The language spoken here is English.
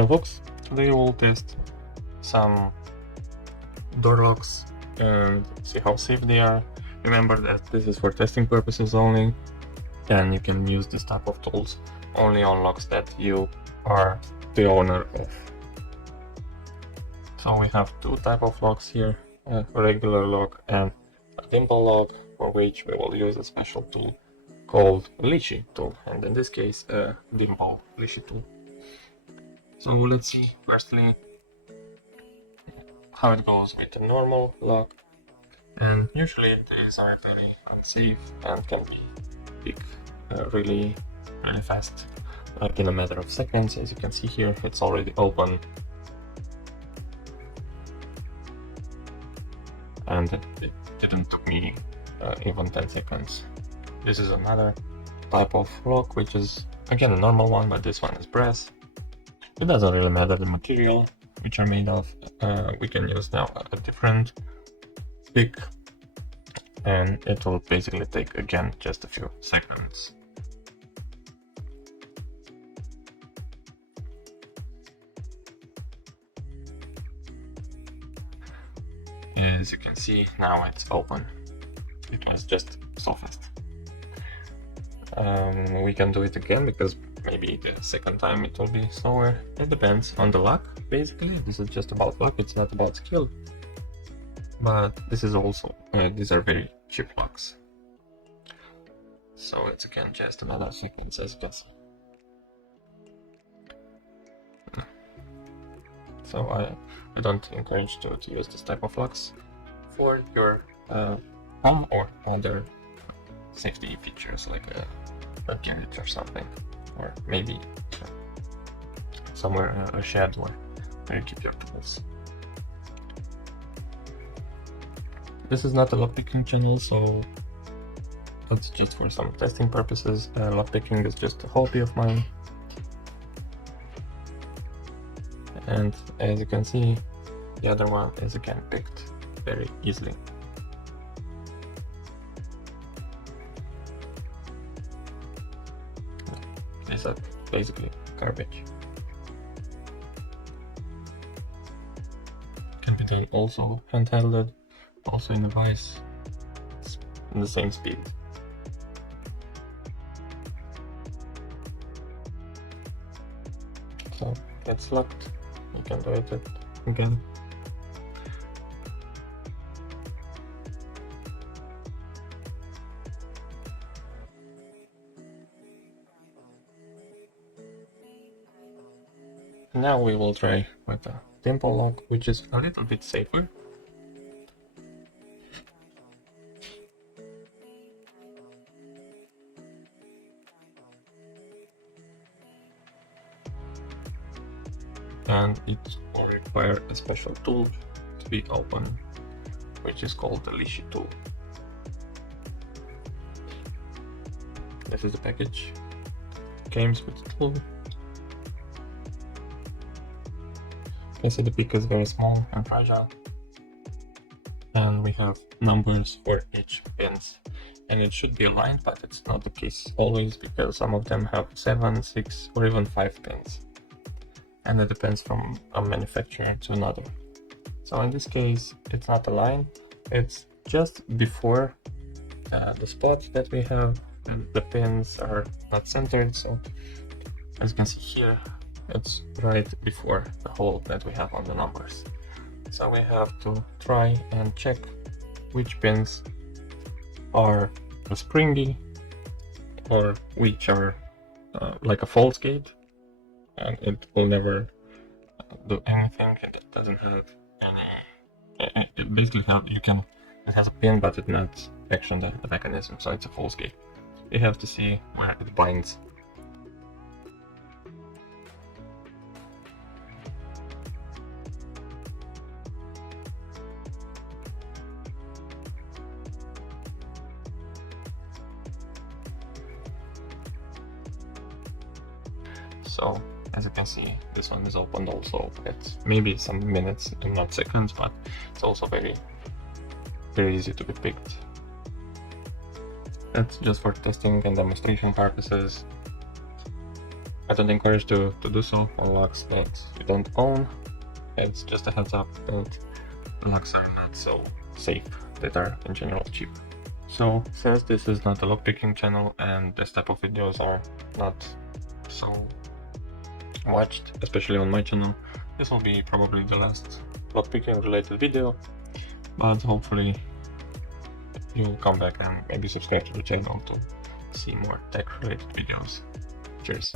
folks, today we'll test some door locks and see how safe they are. Remember that this is for testing purposes only, and you can use this type of tools only on locks that you are the owner of. So we have two type of locks here, a regular lock and a dimple lock, for which we will use a special tool called Lychee tool, and in this case a dimple Lychee tool. So let's see firstly how it goes with a normal lock, and usually these are very unsafe and can be big really fast, like in a matter of seconds. As you can see here, it's already open, and it didn't took me even 10 seconds. This is another type of lock, which is again a normal one, but this one is brass. It doesn't really matter the material which are made of. We can use now a different pick, and it will basically take again just a few seconds. As you can see, now it's open. It was just so fast. We can do it again because maybe the second time it will be slower. It depends on the luck, basically. This is just about luck, it's not about skill. But this is also, these are very cheap locks. So it's again just a matter of seconds, as you can see. So I don't encourage to use this type of locks for your home or other safety features like a garage or something, or maybe somewhere a shed where you keep your tools. This is not a lockpicking channel, so that's just for some testing purposes. Lockpicking is just a hobby of mine, and as you can see, the other one is again picked very easily. These are basically garbage. Can be done also handheld, also in a vise, in the same speed. So it's locked. You can do it again. Now we will try with a dimple lock, which is a little bit safer. And it will require a special tool to be open, which is called the Lychee tool. This is the package. Comes with the tool. You can see the pick is very small and fragile, and we have numbers for each pins, and it should be aligned, but it's not the case always because some of them have 7, 6 or even 5 pins, and it depends from a manufacturer to another. So in this case it's not aligned, it's just before the spot that we have, and the pins are not centered, so as you can see here, it's right before the hole that we have on the numbers. So we have to try and check which pins are springy or which are like a false gate, and it will never do anything. It doesn't have any. It basically it has a pin, but it not action the mechanism, so it's a false gate. You have to see where it binds. So as you can see, this one is opened also. It's maybe some minutes and not seconds, but it's also very easy to be picked. That's just for testing and demonstration purposes. I don't encourage to do so for locks that you don't own. It's just a heads up that the locks are not so safe, that are in general cheap. So since this is not a lockpicking channel and this type of videos are not so watched, especially on my channel, this will be probably the last lockpicking related video, but hopefully you'll come back and maybe subscribe to the channel to see more tech related videos. Cheers!